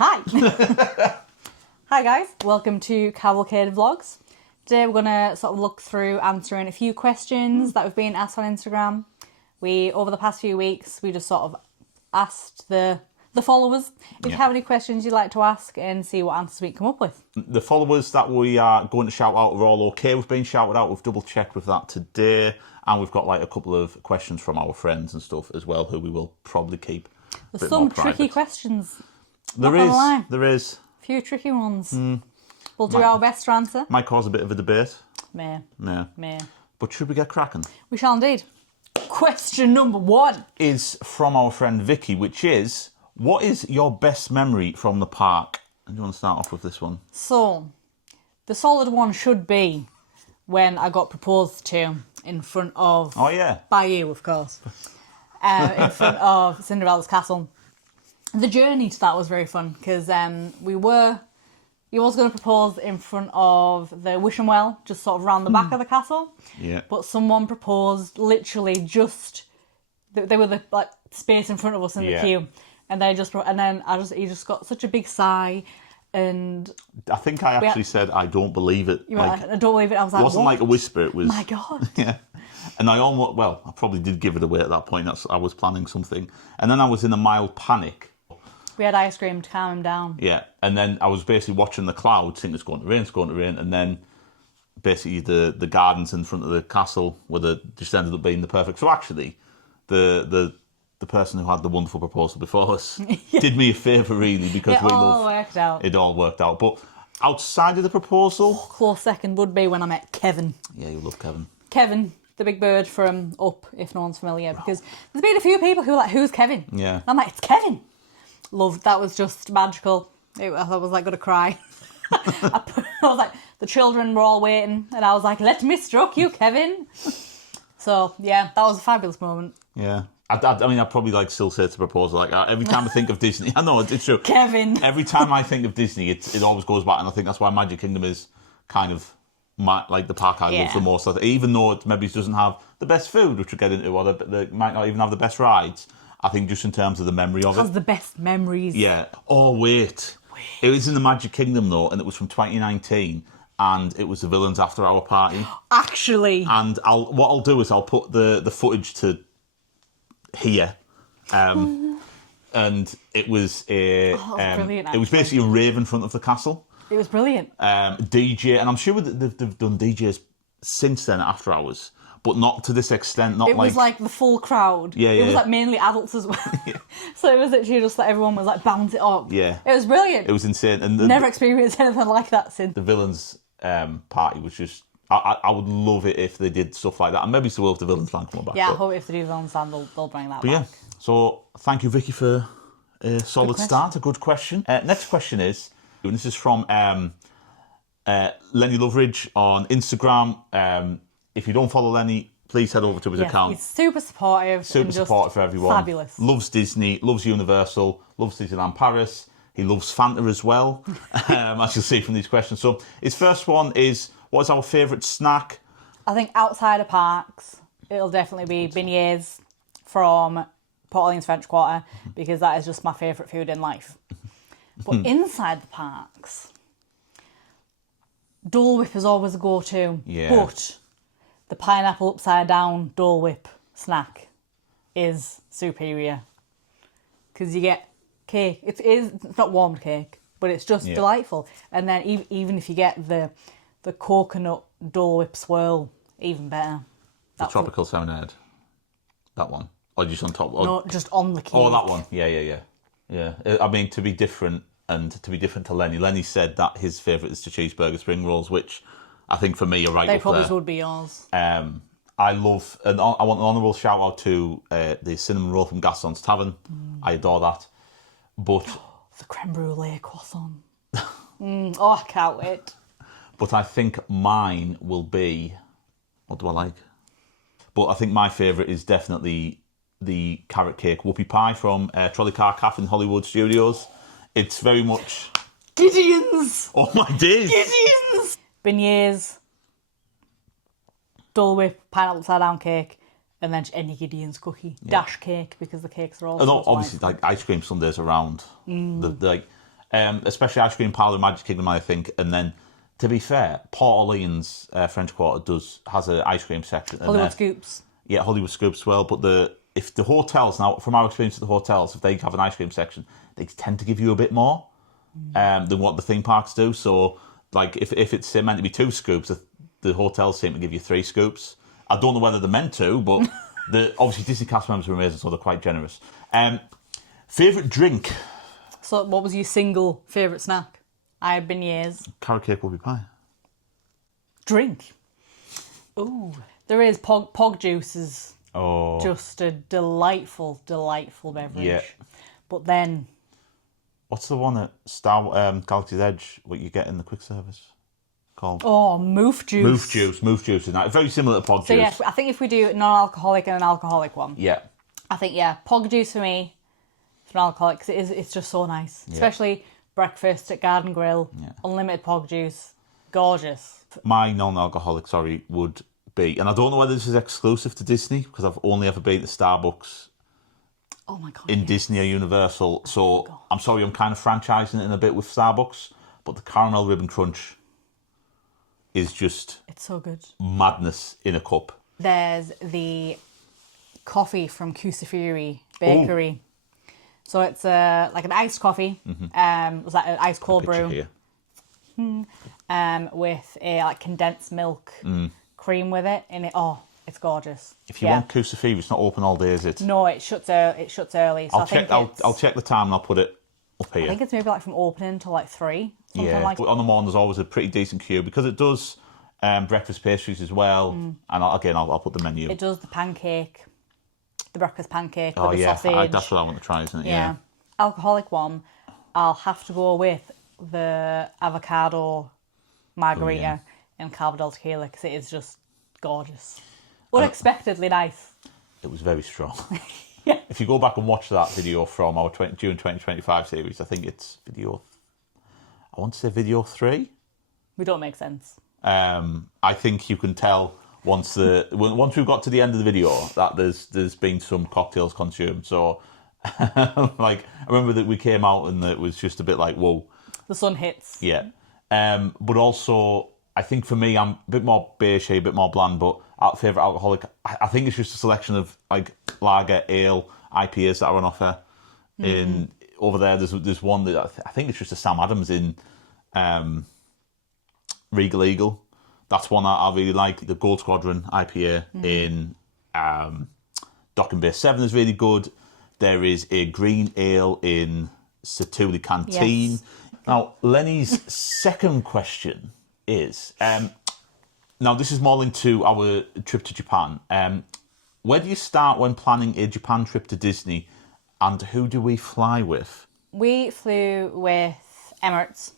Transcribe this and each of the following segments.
Hi! Hi guys, welcome to Cavalcade Vlogs. Today we're going to sort of look through answering a few questions that have been asked on Instagram. Over the past few weeks, we just sort of asked the followers if you have any questions you'd like to ask and see what answers we can come up with. The followers that we are going to shout out are all okay with being shouted out. We've double checked with that today, and we've got like a couple of questions from our friends and stuff as well, who we will probably keep. There's some tricky questions. There is. A few tricky ones. We'll do our best to answer. Might cause a bit of a debate. May. But should we get cracking? We shall indeed. Question number 1 is from our friend Vicky, which is, what is your best memory from the park? And do you want to start off with this one? So, the solid one should be when I got proposed to in front of... Oh, yeah. By you, of course. In front of Cinderella's castle. The journey to that was very fun because he was going to propose in front of the Wishing Well, just sort of round the back of the castle. Yeah. But someone proposed literally just they were the like space in front of us in the queue, and he just got such a big sigh, and I think I actually said I don't believe it. I don't believe it. I was like, it wasn't what? like a whisper. It was. My God. Yeah. And I probably did give it away at that point. I was planning something, and then I was in a mild panic. We had ice cream to calm him down. Yeah, and then I was basically watching the clouds, thinking it's going to rain, and then basically the gardens in front of the castle just ended up being the perfect. So actually, the person who had the wonderful proposal before us did me a favour really because it all worked out. But outside of the proposal, close second would be when I met Kevin. Yeah, you love Kevin. Kevin, the big bird from Up, if no one's familiar, because there's been a few people who are like, "Who's Kevin?" Yeah, and I'm like, "It's Kevin." Loved that. Was just magical. I was like gonna cry. I was like, the children were all waiting, and I was like, "Let me stroke you, Kevin." So yeah, that was a fabulous moment. Yeah, I mean, I probably still say it's a proposal. Every time I think of Disney, I know it's true. Kevin. Every time I think of Disney, it always goes back, and I think that's why Magic Kingdom is kind of the park I love the most. Even though it maybe doesn't have the best food, which we'll get into, or they might not even have the best rides. I think just in terms of the memory of it. It has the best memories. Yeah. Oh, wait. It was in the Magic Kingdom, though, and it was from 2019, and it was the Villains After Hour party. Actually. And what I'll do is I'll put the footage to here. And it was brilliant, it was basically a rave in front of the castle. It was brilliant. DJ, and I'm sure they've done DJs since then, After Hours. But not to this extent. It was like the full crowd. Yeah, It was like mainly adults as well. So it was literally just like everyone was like bouncing up. Yeah. It was brilliant. It was insane. And never experienced anything like that since. The Villains party was just... I would love it if they did stuff like that. And maybe it's the will of the Villains Land coming back. Yeah, I hope if they do Villains Land, they'll bring that back. Yeah. So thank you, Vicky, for a solid start. A good question. Next question is... And this is from Lenny Loveridge on Instagram. If you don't follow Lenny, please head over to his account. He's super supportive. Super supportive for everyone. Fabulous. Loves Disney, loves Universal, loves Disneyland Paris. He loves Fanta as well, as you'll see from these questions. So his first one is, what is our favourite snack? I think outside of parks, it'll definitely be beignets from Port Orleans French Quarter, because that is just my favourite food in life. But inside the parks, Dole Whip is always a go-to. Yeah. But the pineapple upside down Dole Whip snack is superior, because you get cake. It's not warmed cake, but it's just delightful. And then even if you get the coconut Dole Whip swirl, even better. The tropical serenade. That one, or just on top? No, just on the cake. Oh, that one. Yeah. I mean, to be different to Lenny. Lenny said that his favourite is the cheeseburger spring rolls, which I think for me are right up there. They probably would be yours. I love, and I want an honourable shout out to the cinnamon roll from Gaston's Tavern. I adore that. But the creme brulee croissant. I can't wait. But I think mine will be, what do I like? But I think my favourite is definitely the carrot cake whoopie pie from Trolley Car Cafe in Hollywood Studios. It's very much... Gideon's! Oh my days! Gideon's! Beignets, Dole Whip, pineapple upside down cake, and then any Gideon's cookie. Dash cake, because the cakes are all and obviously like ice cream sundaes around. Especially Ice Cream Parlour in Magic Kingdom, I think. And then, to be fair, Port Orleans French Quarter has an ice cream section. Hollywood Scoops. Yeah, Hollywood Scoops as well. But if the hotels, now from our experience at the hotels, if they have an ice cream section, they tend to give you a bit more than what the theme parks do. So, like, if it's meant to be 2 scoops, the hotels seem to give you 3 scoops. I don't know whether they're meant to, but obviously Disney cast members are amazing, so they're quite generous. Favourite drink? So, what was your single favourite snack? I've been years. Carrot cake, whoopie pie. Drink. Ooh. There is Pog juice is just a delightful, delightful beverage. Yeah. But then... What's the one at Galaxy's Edge, what you get in the quick service called? Oh, moof juice. Moof juice is nice. Very similar to Pog So, juice. yeah, I think if we do non-alcoholic and an alcoholic one. Yeah. I think, Pog juice for me, for an alcoholic, because it's just so nice. Yeah. Especially breakfast at Garden Grill, unlimited Pog juice, gorgeous. My non-alcoholic, would be, and I don't know whether this is exclusive to Disney, because I've only ever been to Starbucks Oh my God. in Disney or Universal, so I'm sorry, I'm kind of franchising it in a bit with Starbucks, but the Caramel Ribbon Crunch is just It's so good. madness in a cup. There's the coffee from Kusafiri Bakery. So it's like an iced coffee. Was that an ice cold Picture brew? here. With a like condensed milk cream with it in it. Oh, it's gorgeous. If you want Kusafiri, it's not open all day, is it? No, it shuts early. So I'll check the time and I'll put it up here. I think it's maybe like from opening to like 3. Something like But on the morning there's always a pretty decent queue because it does breakfast pastries as well. And I'll put the menu. It does the pancake, the breakfast pancake with the yeah, sausage. that's what I want to try, isn't it? Yeah. Alcoholic one, I'll have to go with the avocado margarita and Calvados tequila because it is just gorgeous. Unexpectedly nice. It was very strong. Yeah. If you go back and watch that video from our June 2025 series, I think it's I want to say video 3. We don't make sense. I think you can tell once we've got to the end of the video that there's been some cocktails consumed. So, like, I remember that we came out and it was just a bit like, whoa. The sun hits. Yeah. But also, I think for me, I'm a bit more beige, a bit more bland, but our favourite alcoholic, I think it's just a selection of, like, lager, ale, IPAs that are on offer. Over there, there's one that I think it's just a Sam Adams in Regal Eagle. That's one I really like. The Gold Squadron IPA in Docking Bay 7 is really good. There is a green ale in Satuli Canteen. Yes. Now, Lenny's second question is, now this is more into our trip to Japan. Where do you start when planning a Japan trip to Disney, and who do we fly with? We flew with Emirates.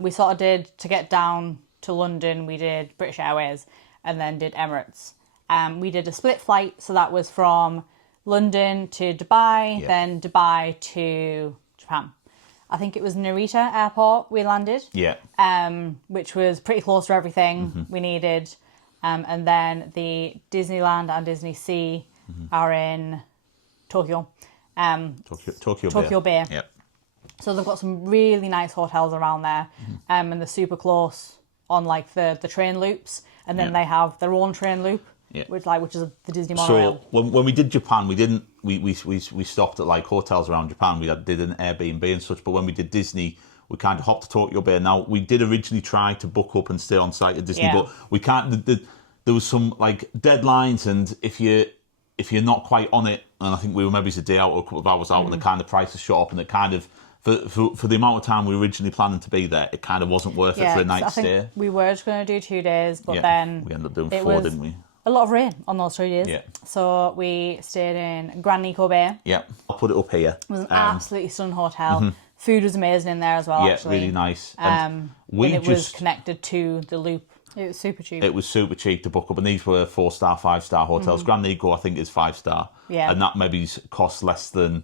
We sort of did, to get down to London, we did British Airways and then did Emirates. We did a split flight, so that was from London to Dubai, then Dubai to Japan. I think it was Narita Airport we landed. Yeah. Which was pretty close to everything we needed. And then the Disneyland and Disney Sea are in Tokyo. Tokyo Bay. Yep. So they've got some really nice hotels around there. And they're super close on like the train loops. And then they have their own train loop. Yeah. Which is the Disney monorail. So when we did Japan, we stopped at like hotels around Japan. We did an Airbnb and such. But when we did Disney, we kind of hopped to Tokyo Bay. Now we did originally try to book up and stay on site at Disney, but we can't. There was some like deadlines, and if you're not quite on it, and I think we were maybe a day out or a couple of hours out, and the kind of prices shot up, and it kind of for the amount of time we were originally planning to be there, it kind of wasn't worth it for a night stay. We were just going to do 2 days, but then we ended up doing 4, didn't we? A lot of rain on those 3 days. Yeah. So we stayed in Grand Nico Bay. Yeah. I'll put it up here. It was an absolutely stunning hotel. Food was amazing in there as well, actually. Yeah, really nice. And was connected to the loop. It was super cheap. It was super cheap to book up, and these were 4-star, 5-star hotels. Grand Nico, I think, is 5-star. Yeah. And that maybe cost less than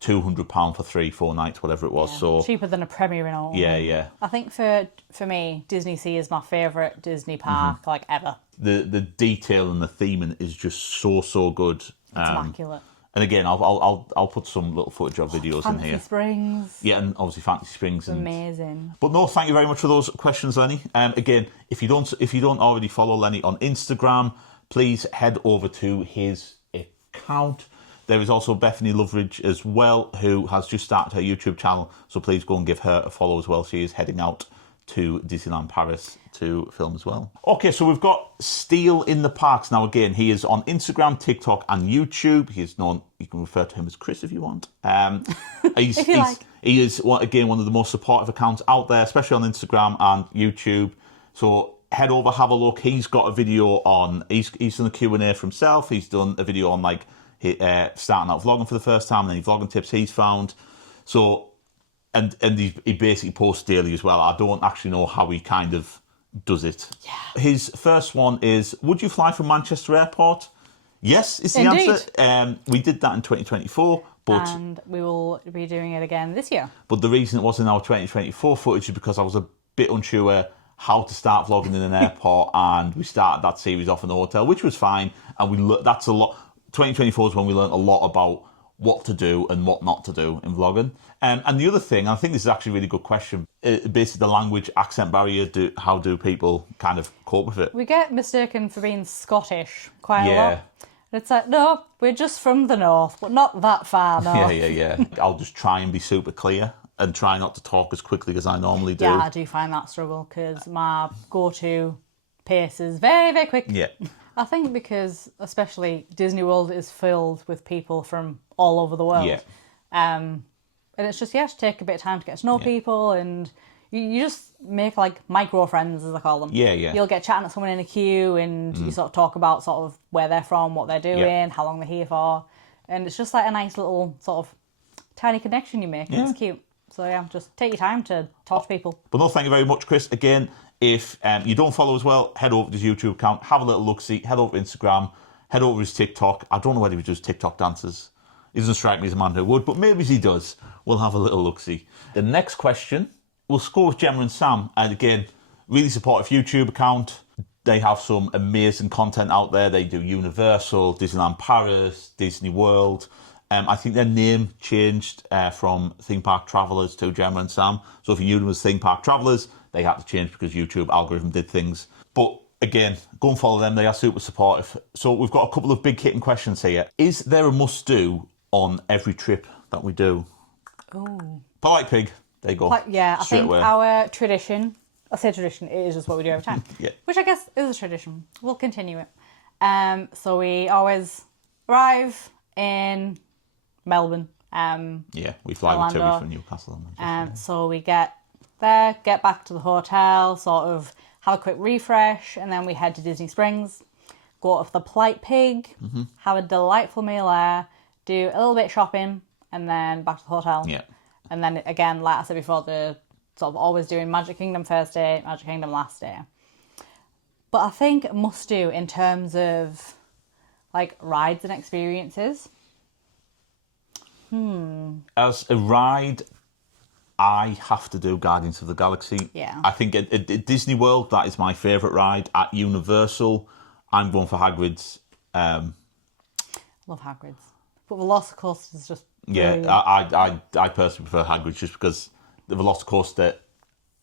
£200 for 3-4 nights, whatever it was. So cheaper than a Premier Inn. Yeah. I think for me, Disney Sea is my favourite Disney park like ever. The detail and the theming is just so good. It's immaculate. And again, I'll put some little footage of videos in Fancy here. Springs. Yeah, and obviously Fantasy Springs. And, Amazing. but no, thank you very much for those questions, Lenny. Again, if you don't already follow Lenny on Instagram, please head over to his account. There is also Bethany Loveridge as well, who has just started her YouTube channel. So please go and give her a follow as well. She is heading out to Disneyland Paris to film as well. Okay, so we've got Steele in the Parks. Now, again, he is on Instagram, TikTok, and YouTube. He is known, you can refer to him as Chris if you want. If you like. He is, again, one of the most supportive accounts out there, especially on Instagram and YouTube. So head over, have a look. He's got a video on, he's done a Q&A for himself. He's done a video on, like, starting out vlogging for the first time, and any vlogging tips he's found. So, and he basically posts daily as well. I don't actually know how he kind of does it. Yeah. His first one is, would you fly from Manchester Airport? Yes, is the Indeed. answer. We did that in 2024, but And we will be doing it again this year. but the reason it wasn't our 2024 footage is because I was a bit unsure how to start vlogging in an airport, and we started that series off in a hotel, which was fine. And that's a lot. 2024 is when we learned a lot about what to do and what not to do in vlogging. And the other thing, I think this is actually a really good question, basically the language accent barrier, how do people kind of cope with it? We get mistaken for being Scottish quite a Yeah. lot. And it's like, no, we're just from the north, but not that far north. Yeah. I'll just try and be super clear and try not to talk as quickly as I normally do. Yeah, I do find that struggle because my go-to pace is very, very quick. Yeah. I think because especially Disney World is filled with people from all over the world. Yeah. And it's just, you have to take a bit of time to get to know people, and you just make like micro friends, as I call them. Yeah. You'll get chatting to someone in a queue, and you sort of talk about sort of where they're from, what they're doing, how long they're here for. And it's just like a nice little sort of tiny connection you make, and it's cute. So yeah, just take your time to talk to people. But no, thank you very much, Chris. Again, if you don't follow as well, head over to his YouTube account, have a little look-see, head over to Instagram, head over to his TikTok. I don't know whether he does TikTok dances. He doesn't strike me as a man who would, but maybe he does. We'll have a little look-see. The next question, we'll score with Gemma and Sam. And again, really supportive YouTube account. They have some amazing content out there. They do Universal, Disneyland Paris, Disney World. I think their name changed from Theme Park Travelers to Gemma and Sam. So if you knew them as Theme Park Travelers, they had to change because YouTube algorithm did things. But again, go and follow them. They are super supportive. So we've got a couple of big hitting questions here. Is there a must-do on every trip that we do? Oh. Polite Pig. There you go. Yeah, I Straight think away. our tradition, I say tradition, it is just what we do every time. Yeah. Which I guess is a tradition. We'll continue it. So we always arrive in Melbourne. Yeah, we fly with Orlando. Toby from Newcastle. So we get there, get back to the hotel, sort of have a quick refresh, and then we head to Disney Springs, go up to the Polite Pig, have a delightful meal there, do a little bit of shopping, and then back to the hotel. Yeah. And then again, like I said before, the sort of always doing Magic Kingdom first day, Magic Kingdom last day. But I think must do in terms of like rides and experiences. As a ride, I have to do Guardians of the Galaxy. Yeah. I think at Disney World, that is my favourite ride. At Universal, I'm going for Hagrid's. Love Hagrid's. But Velocicoaster is just Yeah, brilliant. I personally prefer Hagrid's just because the Velocicoaster,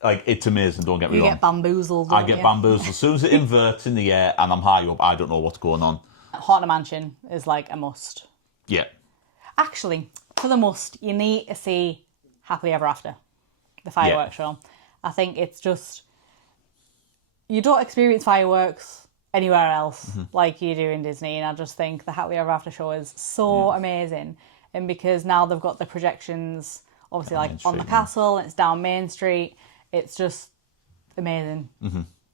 like, it's amazing, don't get me You wrong. get bamboozled. I don't get you? bamboozled. As soon as it inverts in the air and I'm high up, I don't know what's going on. Haunted Mansion is like a must. Yeah. Actually, for the must, you need to see Happily Ever After, the fireworks show. I think it's just, you don't experience fireworks anywhere else like you do in Disney, and I just think the Happily Ever After show is so amazing. And because now they've got the projections, obviously, Down like Main on the Street, castle, and it's down Main Street, it's just amazing.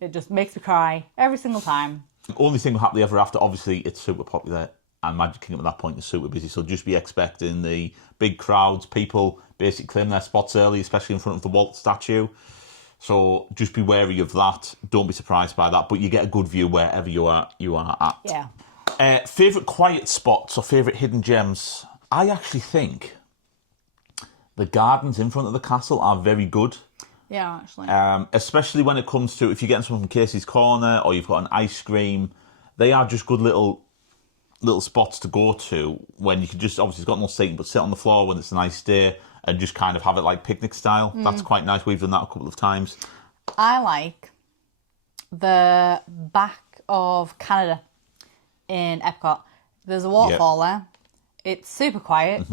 It just makes me cry every single time. The only thing with Happily Ever After, obviously, it's super popular, and Magic Kingdom at that point is super busy, so just be expecting the big crowds, people basically claim their spots early, especially in front of the Walt statue. So just be wary of that. Don't be surprised by that, but you get a good view wherever you are at. Yeah. Favourite quiet spots or favourite hidden gems? I actually think the gardens in front of the castle are very good. Yeah, actually. Especially when it comes to, if you're getting something from Casey's Corner or you've got an ice cream, they are just good little little spots to go to when you can just, obviously it's got no seating, but sit on the floor when it's a nice day and just kind of have it like picnic style. That's quite nice. We've done that a couple of times. I like the back of Canada in Epcot. There's a waterfall there. It's super quiet.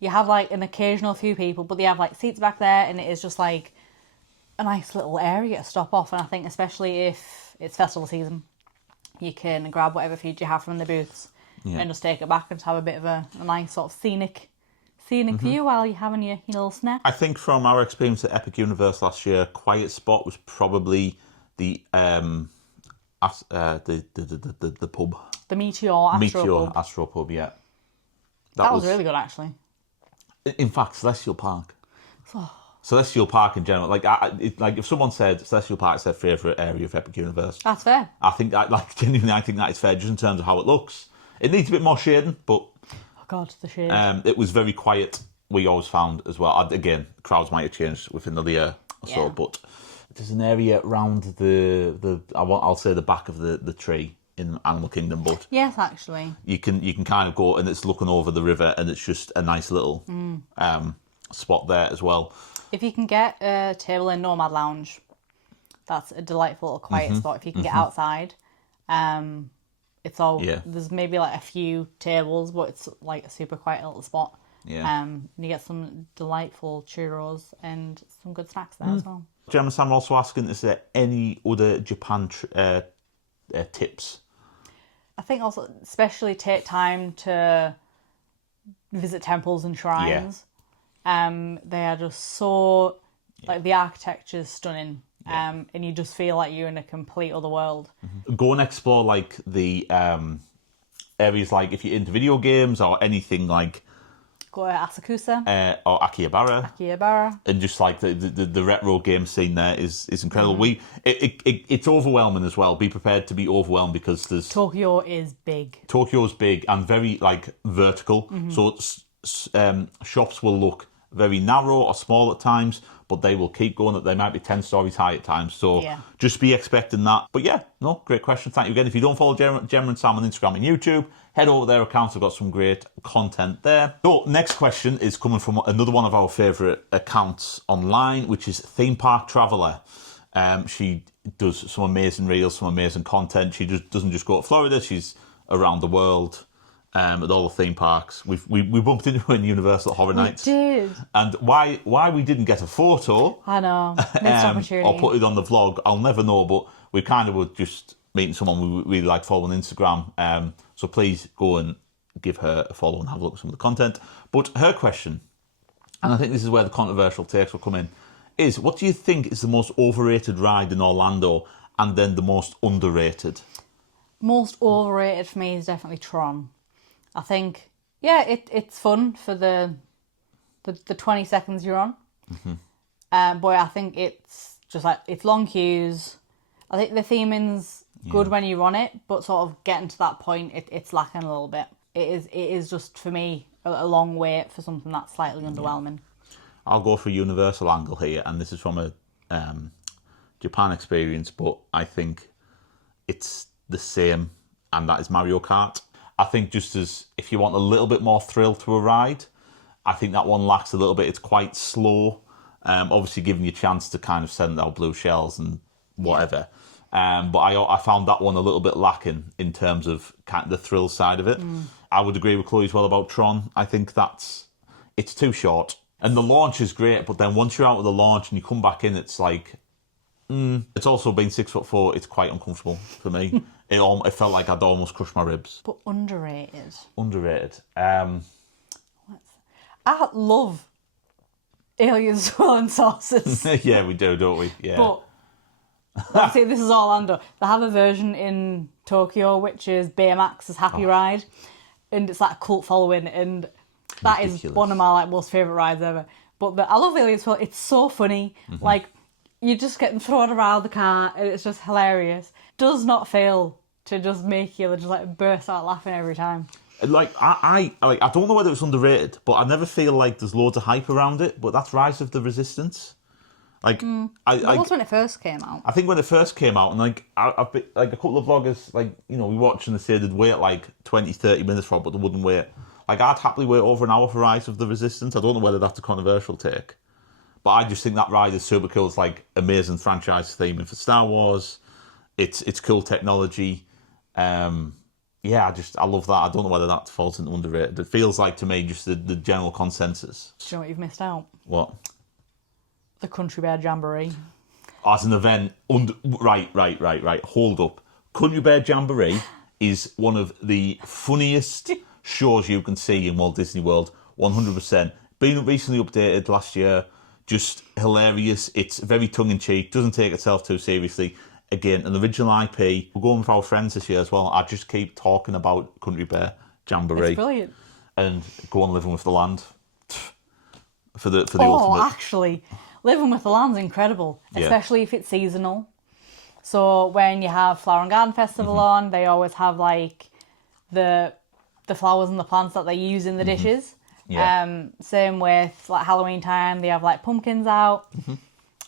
You have like an occasional few people, but they have like seats back there, and it is just like a nice little area to stop off. And I think especially if it's festival season, you can grab whatever food you have from the booths and just take it back and have a bit of a nice sort of scenic view while you're having your little snack. I think from our experience at Epic Universe last year, quiet spot was probably the pub. The Meteor Meteor Astro Pub, yeah. That was really good, actually. In fact, Celestial Park. Celestial Park in general, like if someone said Celestial Park is their favourite area of Epic Universe, that's fair. I think genuinely, I think that is fair just in terms of how it looks. It needs a bit more shading, but oh god, the shade. It was very quiet. We always found as well. Again, crowds might have changed within the year or so, but there's an area around I'll say the back of the tree in Animal Kingdom, but yes, actually, you can kind of go and it's looking over the river, and it's just a nice little spot there as well. If you can get a table in Nomad Lounge, that's a delightful little quiet spot. If you can get outside, it's all there's maybe like a few tables, but it's like a super quiet little spot. Yeah. And you get some delightful churros and some good snacks there as well. Gemma and Sam are also asking, is there any other Japan tips? I think also especially take time to visit temples and shrines. They are just so like the architecture's stunning. And you just feel like you're in a complete other world. Go and explore like the areas, like if you're into video games or anything, like go to Asakusa or Akihabara, and just like the retro game scene there is incredible. It's overwhelming as well. Be prepared to be overwhelmed because there's Tokyo is big. Tokyo's big and very like vertical, so shops will look very narrow or small at times, but they will keep going. That they might be 10 stories high at times, so just be expecting that. But great question. Thank you again. If you don't follow Gemma and Sam on Instagram and YouTube, head over their accounts. They've got some great content there. So next question is coming from another one of our favourite accounts online, which is Theme Park Traveller. She does some amazing reels, some amazing content. She just doesn't just go to Florida, she's around the world. At all the theme parks. We bumped into her in Universal Horror Nights. We did. And why we didn't get a photo I know. Missed opportunity. or put it on the vlog, I'll never know, but we kind of were just meeting someone we really like following on Instagram. So please go and give her a follow and have a look at some of the content. But her question, and I think this is where the controversial takes will come in, is what do you think is the most overrated ride in Orlando and then the most underrated? Most overrated for me is definitely Tron. I think, it's fun for the 20 seconds you're on. But I think it's just like, it's long queues. I think the theming's good when you run it, but sort of getting to that point, it's lacking a little bit. It is just, for me, a long wait for something that's slightly underwhelming. I'll go for a Universal angle here, and this is from a Japan experience, but I think it's the same, and that is Mario Kart. I think just as if you want a little bit more thrill to a ride, I think that one lacks a little bit. It's quite slow, obviously giving you a chance to kind of send out blue shells and whatever. But I found that one a little bit lacking in terms of kind of the thrill side of it. I would agree with Chloe as well about Tron. I think it's too short. And the launch is great, but then once you're out of the launch and you come back in, it's like, it's also been 6'4". It's quite uncomfortable for me. It felt like I'd almost crushed my ribs. But underrated. Underrated. I love alien swirling saucers. Yeah, we do, don't we? Yeah. But obviously, this is Orlando. They have a version in Tokyo, which is Baymax's Happy Ride, and it's like a cult following, and that is one of my most favourite rides ever. But I love alien swirl. It's so funny. Like, you just get them thrown around the car, and it's just hilarious. Does not fail to just make you just like burst out laughing every time. Like I don't know whether it's underrated, but I never feel like there's loads of hype around it. But that's Rise of the Resistance. Like That was when it first came out. I think when it first came out, and like I've been, like a couple of vloggers, like we watch and they say they'd wait like 20, 30 minutes for it, but they wouldn't wait. Like I'd happily wait over an hour for Rise of the Resistance. I don't know whether that's a controversial take, but I just think that ride is super cool. It's like amazing franchise theming for Star Wars. It's cool technology. Yeah, I love that. I don't know whether that falls into underrated. It feels like to me just the general consensus. Do you know what you've missed out? What? The Country Bear Jamboree. As an event, right. Hold up. Country Bear Jamboree is one of the funniest shows you can see in Walt Disney World. 100%. Been recently updated last year. Just hilarious. It's very tongue-in-cheek. Doesn't take itself too seriously. Again, an original IP. We're going with our friends this year as well. I just keep talking about Country Bear Jamboree. It's brilliant. And go on Living with the Land. For the ultimate. Actually, Living with the Land's incredible, Yeah. especially if it's seasonal. So when you have Flower and Garden Festival on, they always have like the flowers and the plants that they use in the dishes. Yeah. Same with like Halloween time, they have like pumpkins out.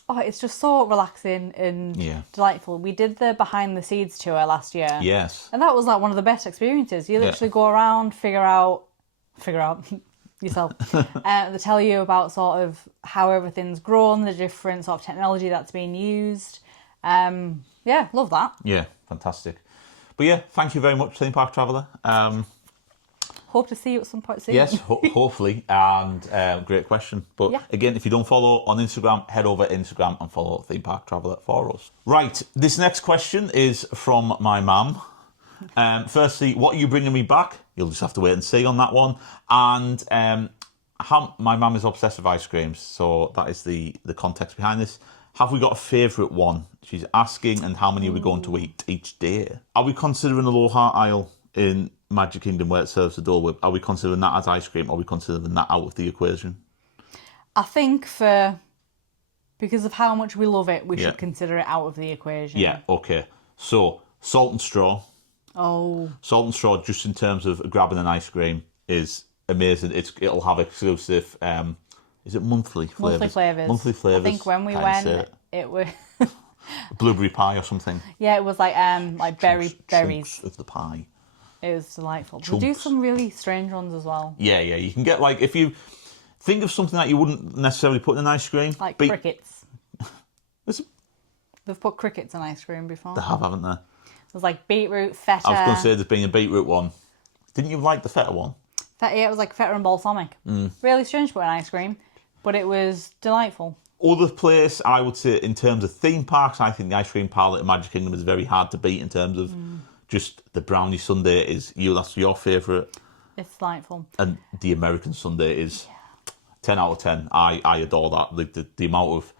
Oh, it's just so relaxing and delightful. We did the Behind the Seeds tour last year. Yes. And that was like one of the best experiences. You literally go around, figure out yourself. They tell you about sort of how everything's grown, the different sort of technology that's being used. Yeah, love that. Yeah, fantastic. But yeah, thank you very much, Theme Park Traveller. Hope to see you at some point soon. Yes, hopefully. And great question. But again, if you don't follow on Instagram, head over to Instagram and follow Theme Park Traveller for us. Right, this next question is from my mum. Firstly, what are you bringing me back? You'll just have to wait and see on that one. And my mum is obsessed with ice creams, so that is the context behind this. Have we got a favourite one? She's asking, and how many are we going to eat each day? Are we considering Aloha Isle in Magic Kingdom where it serves the Dole Whip? Are we considering that as ice cream, or are we considering that out of the equation? I think because of how much we love it, we should consider it out of the equation. Yeah, okay. So, Salt and Straw. Oh. Salt and Straw, just in terms of grabbing an ice cream, is amazing. It'll have exclusive, is it monthly flavours? Monthly flavours. I think when we went, it was... blueberry pie or something. Yeah, it was like berries. Chunks of the pie. It was delightful. We do some really strange ones as well. Yeah. You can get, like, if you think of something that you wouldn't necessarily put in an ice cream. Like crickets. They've put crickets in ice cream before. They have, haven't they? There's like beetroot, feta. I was going to say there's been a beetroot one. Didn't you like the feta one? Feta, yeah, it was like feta and balsamic. Really strange to put in ice cream, but it was delightful. Other place, I would say, in terms of theme parks, I think the ice cream palette at Magic Kingdom is very hard to beat in terms of just the brownie sundae that's your favourite. It's delightful. And the American sundae is 10 out of 10. I adore that. The amount of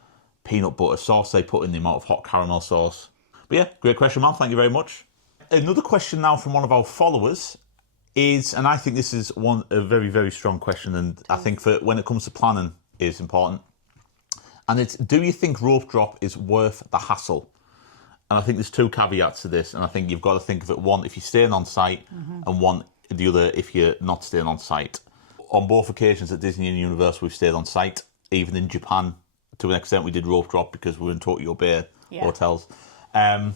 peanut butter sauce they put in, the amount of hot caramel sauce. But yeah, great question, man. Thank you very much. Another question now from one of our followers is, and I think this is a very, very strong question, and I think when it comes to planning is important. And it's, do you think rope drop is worth the hassle? And I think there's two caveats to this, and I think you've got to think of it, one, if you're staying on site, and one, the other, if you're not staying on site. On both occasions at Disney and Universal, we've stayed on site. Even in Japan, to an extent, we did rope drop because we were in Tokyo Bay hotels. I'll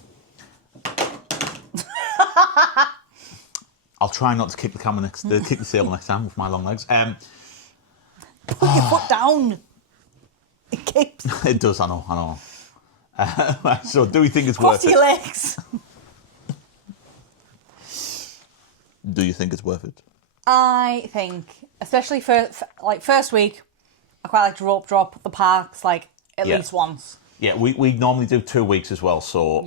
try not to kick the camera kick the table next time with my long legs. Put your foot down. It keeps. It does, I know. So, do you think it's Cross worth it? your legs. Do you think it's worth it? I think, especially for like first week, I quite like to rope drop the parks like at least once. Yeah, we normally do 2 weeks as well. So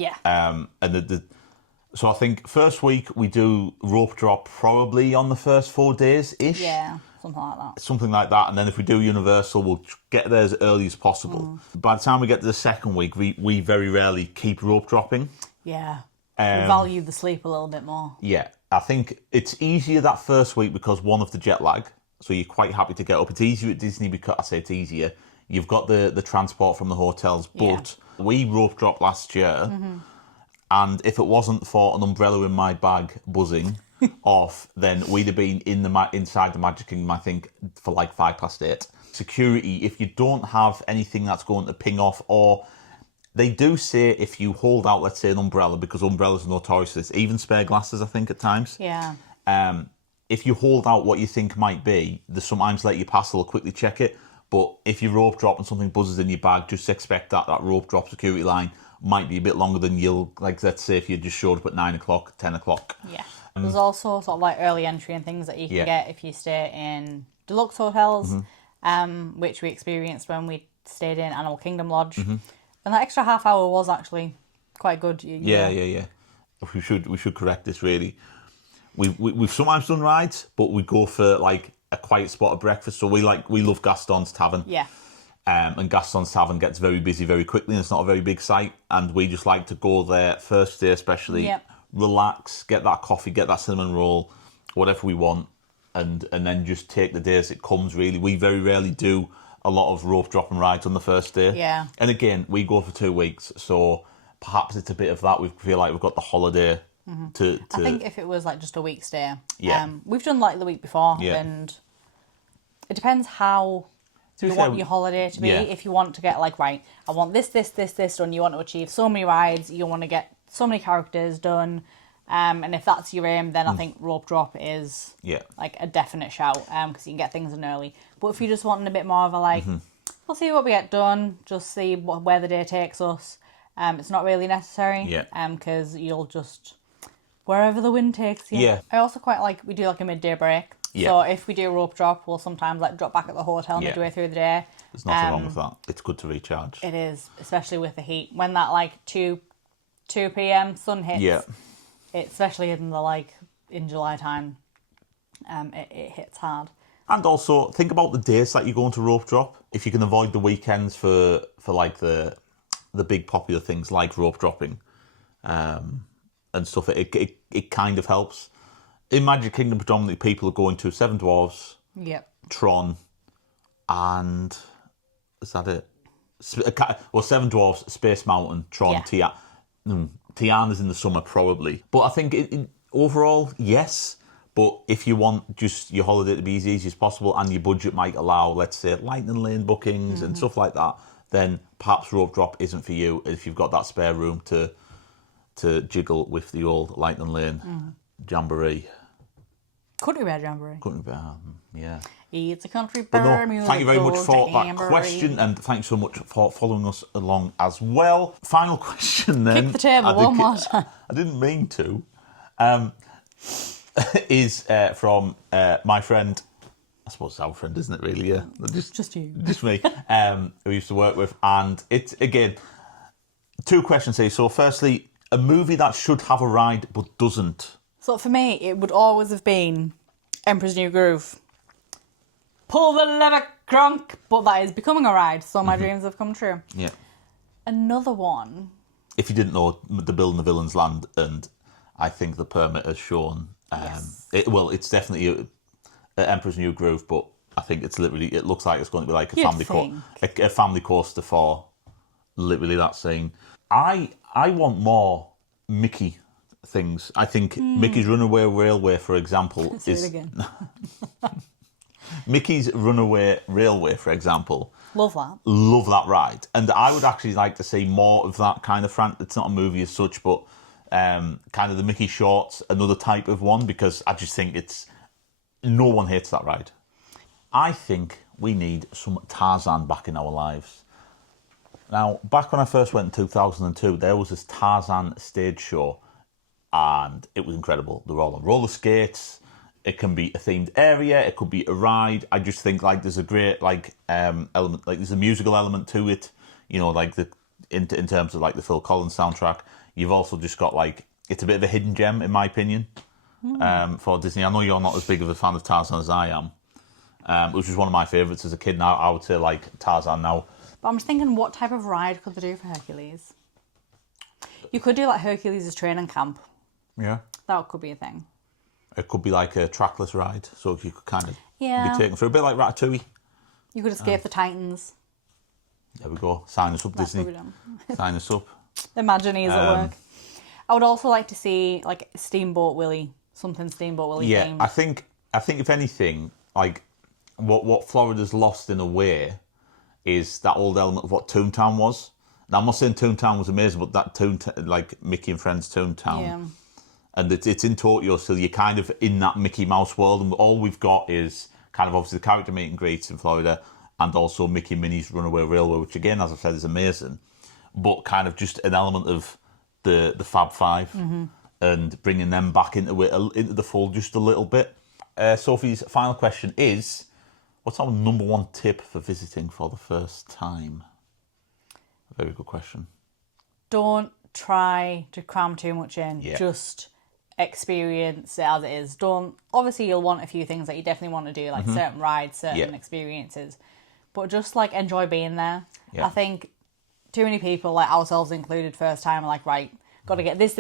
so I think first week we do rope drop probably on the first 4 days ish. Yeah, something like that. Something like that, and then if we do Universal, we'll get there as early as possible. By the time we get to the second week, we very rarely keep rope dropping. Yeah, we value the sleep a little bit more. Yeah, I think it's easier that first week because one of the jet lag, so you're quite happy to get up. It's easier at Disney because I say it's easier. You've got the transport from the hotels, but we rope dropped last year, and if it wasn't for an umbrella in my bag buzzing, off, then we'd have been inside the Magic Kingdom, I think, for like 8:05. Security, if you don't have anything that's going to ping off, or they do say if you hold out, let's say, an umbrella, because umbrellas are notorious for this, even spare glasses, I think, at times. Yeah. If you hold out what you think might be, they sometimes let you pass, they'll quickly check it. But if you rope drop and something buzzes in your bag, just expect that rope drop security line might be a bit longer than you'll, like, let's say if you just showed up at 9 o'clock, 10 o'clock. Yeah. There's also sort of like early entry and things that you can get if you stay in deluxe hotels, which we experienced when we stayed in Animal Kingdom Lodge. And that extra half hour was actually quite good. Yeah. We should correct this, really. We've sometimes done rides, but we go for like a quiet spot at breakfast. So we love Gaston's Tavern. Yeah. And Gaston's Tavern gets very busy very quickly, and it's not a very big site. And we just like to go there first day, especially relax, get that coffee, get that cinnamon roll, whatever we want, and then just take the day as it comes. Really, we very rarely do a lot of rope dropping rides on the first day. Yeah. And again, we go for 2 weeks, so perhaps it's a bit of that. We feel like we've got the holiday. To I think if it was like just a week stay, Yeah. we've done like the week before, Yeah. and it depends how you want your holiday to be. Yeah. If you want to get like, right, I want this done, you want to achieve so many rides, you want to get so many characters done, and if that's your aim, then I think rope drop is like a definite shout, because you can get things in early. But if you're just wanting a bit more of a like, we'll see what we get done, just see where the day takes us. It's not really necessary, because you'll just wherever the wind takes you. Yeah. I also quite like, we do like a midday break. Yeah. So if we do a rope drop, we'll sometimes like drop back at the hotel midway through the day. There's nothing wrong with that. It's good to recharge. It is, especially with the heat. When that like 2 p.m. sun hits, especially in July time, it hits hard. And also, think about the days that you're going to rope drop. If you can avoid the weekends for like the big popular things like rope dropping and stuff, it kind of helps. In Magic Kingdom, predominantly people are going to Seven Dwarfs, Tron, and is that it? Well, Seven Dwarfs, Space Mountain, Tron, Tiana's in the summer probably. But I think overall, yes. But if you want just your holiday to be as easy as possible and your budget might allow, let's say, Lightning Lane bookings and stuff like that, then perhaps rope drop isn't for you if you've got that spare room to jiggle with the old Lightning Lane jamboree. Country Bear Jamboree. Couldn't be, yeah. It's a country But bear no, thank you very much for that jamboree. question, and thanks so much for following us along as well. Final question then. Kick the table one more time. I didn't mean to. Is from my friend, I suppose it's our friend, isn't it really? Yeah. Just you. Just me, who we used to work with. And it's, again, 2 questions here. So firstly, a movie that should have a ride but doesn't. So for me, it would always have been Emperor's New Groove. Pull the lever, Kronk! But that is becoming a ride, so my dreams have come true. Yeah. Another one. If you didn't know, the Bill and the Villains Land, and I think the permit has shown. It's definitely Emperor's New Groove, but I think it looks like it's going to be like a family coaster for literally that scene. I want more Mickey things. I think Mickey's Runaway Railway, for example, Mickey's Runaway Railway, for example. Love that. Love that ride. And I would actually like to see more of that kind of it's not a movie as such, but kind of the Mickey Shorts, another type of one, because I just think no one hates that ride. I think we need some Tarzan back in our lives. Now, back when I first went in 2002, there was this Tarzan stage show, and it was incredible. They were all on roller skates. It can be a themed area. It could be a ride. I just think there's a great element, there's a musical element to it. You know, in terms of the Phil Collins soundtrack. You've also just got it's a bit of a hidden gem in my opinion for Disney. I know you're not as big of a fan of Tarzan as I am, which was one of my favourites as a kid. Now I would say Tarzan now. But I'm just thinking, what type of ride could they do for Hercules? You could do Hercules' training camp. Yeah. That could be a thing. It could be like a trackless ride, so you could kind of be taken through a bit like Ratatouille. You could escape the Titans. There we go. Sign us up, That's Disney. Sign us up. Imagineers at work. I would also like to see Steamboat Willie something Steamboat Willie Yeah, themed. I think if anything, like what Florida's lost in a way is that old element of what Toontown was. Now I'm not saying Toontown was amazing, but that like Mickey and Friends Toontown, Yeah. and it's in Tokyo, so you're kind of in that Mickey Mouse world, and all we've got is kind of obviously the character meet and greets in Florida, and also Mickey and Minnie's Runaway Railway, which again, as I said, is amazing, but kind of just an element of the Fab 5 and bringing them back into the fold just a little bit. Sophie's final question is, what's our number one tip for visiting for the first time? A very good question. Don't try to cram too much in. Yeah. Just experience it as it is. Obviously you'll want a few things that you definitely want to do, like certain rides, certain experiences, but just like enjoy being there. Yeah. I think too many people, like ourselves included, first time are like, right, got to get this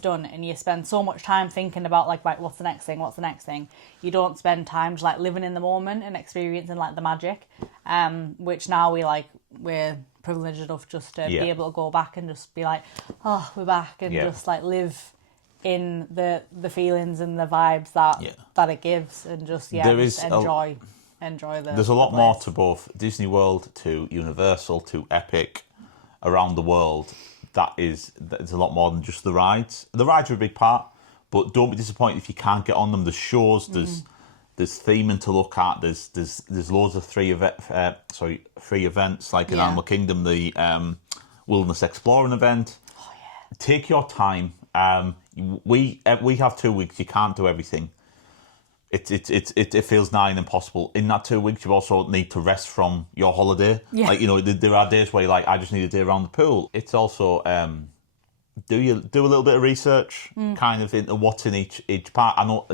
done, and you spend so much time thinking about like, right, what's the next thing. You don't spend time just like living in the moment and experiencing like the magic, which now we're privileged enough just to be able to go back and just be like, oh, we're back, and just like live in the feelings and the vibes that it gives, and just enjoy the. There's a lot more to both Disney World, to Universal, to Epic around the world. There's a lot more than just the rides. The rides are a big part, but don't be disappointed if you can't get on them. There's shows, there's theming to look at. There's loads of free events, like in Animal Kingdom, the Wilderness Exploring event. Oh yeah. Take your time. We have 2 weeks. You can't do everything. It feels nigh and impossible. In that 2 weeks, you also need to rest from your holiday. Yeah. Like, there are days where you're like, I just need a day around the pool. It's also do a little bit of research, kind of into what's in each part. I know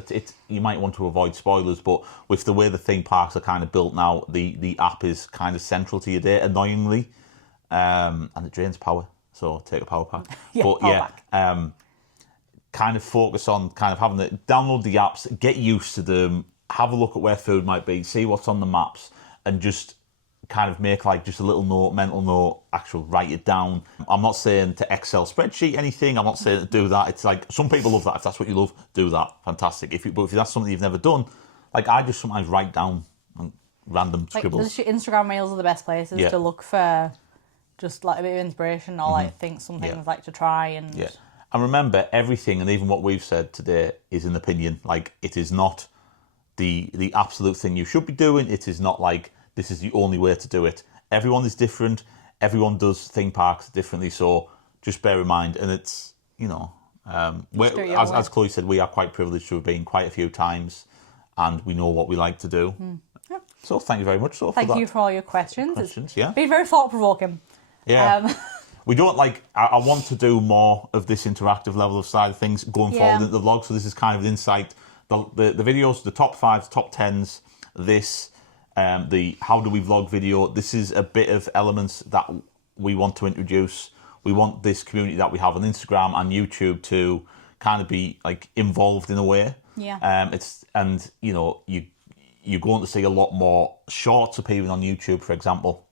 you might want to avoid spoilers, but with the way the theme parks are kind of built now, the app is kind of central to your day, annoyingly, and it drains power. So take a power pack. Power pack. Kind of focus on kind of having download the apps, get used to them, have a look at where food might be, see what's on the maps, and just kind of make like just a little note, mental note, write it down. I'm not saying to Excel spreadsheet anything. I'm not saying to do that. It's like, some people love that. If that's what you love, do that. Fantastic. But if that's something you've never done, like I just sometimes write down random scribbles. Instagram Reels are the best places to look for just like a bit of inspiration, or like things like to try and. Yeah. And remember, everything, and even what we've said today, is an opinion. Like, it is not the absolute thing you should be doing. It is not like this is the only way to do it. Everyone is different. Everyone does theme parks differently. So just bear in mind. And it's, as Chloe said, we are quite privileged to have been quite a few times, and we know what we like to do. Yeah. So thank you very much. Thank you for all your questions. It's been very thought-provoking. Yeah. We don't I want to do more of this interactive level of side of things going forward into the vlog. So this is kind of an insight. The videos, the top 5s, top 10s, the how do we vlog video. This is a bit of elements that we want to introduce. We want this community that we have on Instagram and YouTube to kind of be like involved in a way. Yeah. You're going to see a lot more shorts appearing on YouTube, for example,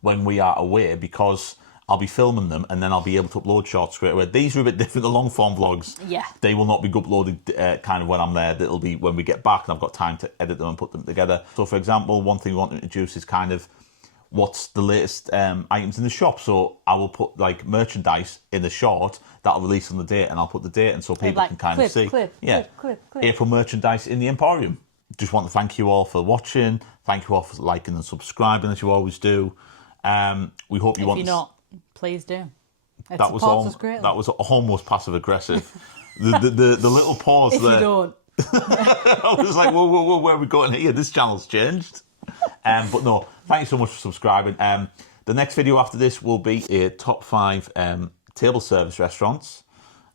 when we are away, because I'll be filming them and then I'll be able to upload shorts straight away. These are a bit different, the long form vlogs. Yeah. They will not be uploaded kind of when I'm there. It'll be when we get back and I've got time to edit them and put them together. So, for example, one thing we want to introduce is kind of what's the latest items in the shop. So I will put like merchandise in the short that'll release on the date, and I'll put the date, and so people can kind of see. Clip. April merchandise in the Emporium. Just want to thank you all for watching. Thank you all for liking and subscribing, as you always do. We hope you want. If you're not, please do. That was almost passive aggressive. the little pause if there. If you don't. I was like, whoa, where are we going here? This channel's changed. But no, thank you so much for subscribing. The next video after this will be a top 5 table service restaurants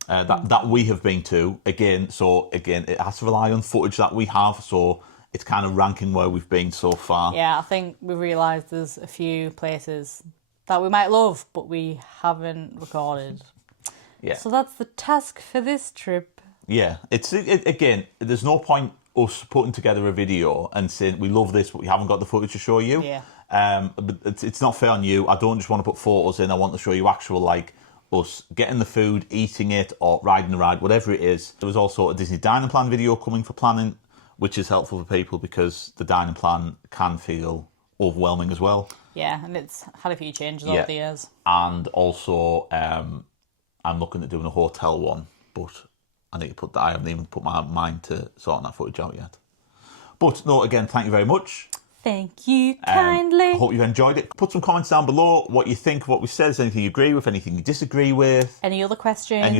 that we have been to. Again, it has to rely on footage that we have. So it's kind of ranking where we've been so far. Yeah, I think we realised there's a few places that we might love, but we haven't recorded. Yeah. So that's the task for this trip. Yeah, again, there's no point us putting together a video and saying we love this, but we haven't got the footage to show you. Yeah. But it's not fair on you. I don't just want to put photos in. I want to show you actual, like, us getting the food, eating it, or riding the ride, whatever it is. There was also a Disney dining plan video coming for planning, which is helpful for people because the dining plan can feel overwhelming as well. Yeah, and it's had a few changes over the years. And also, I'm looking at doing a hotel one, but I need to put that. I haven't even put my mind to sorting that footage out yet. But no, again, thank you very much. Thank you kindly. I hope you enjoyed it. Put some comments down below what you think of what we said. Is anything you agree with? Anything you disagree with? Any other questions? That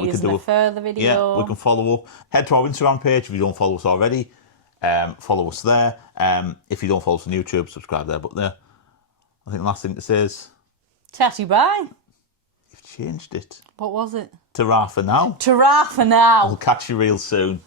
we can do a further video? Yeah, we can follow up. Head to our Instagram page if you don't follow us already. Follow us there. If you don't follow us on YouTube, subscribe there. But there, I think the last thing to say is, Tatty bye. you've changed it. What was it? Ta-ra for now. Ta-ra for now. We'll catch you real soon.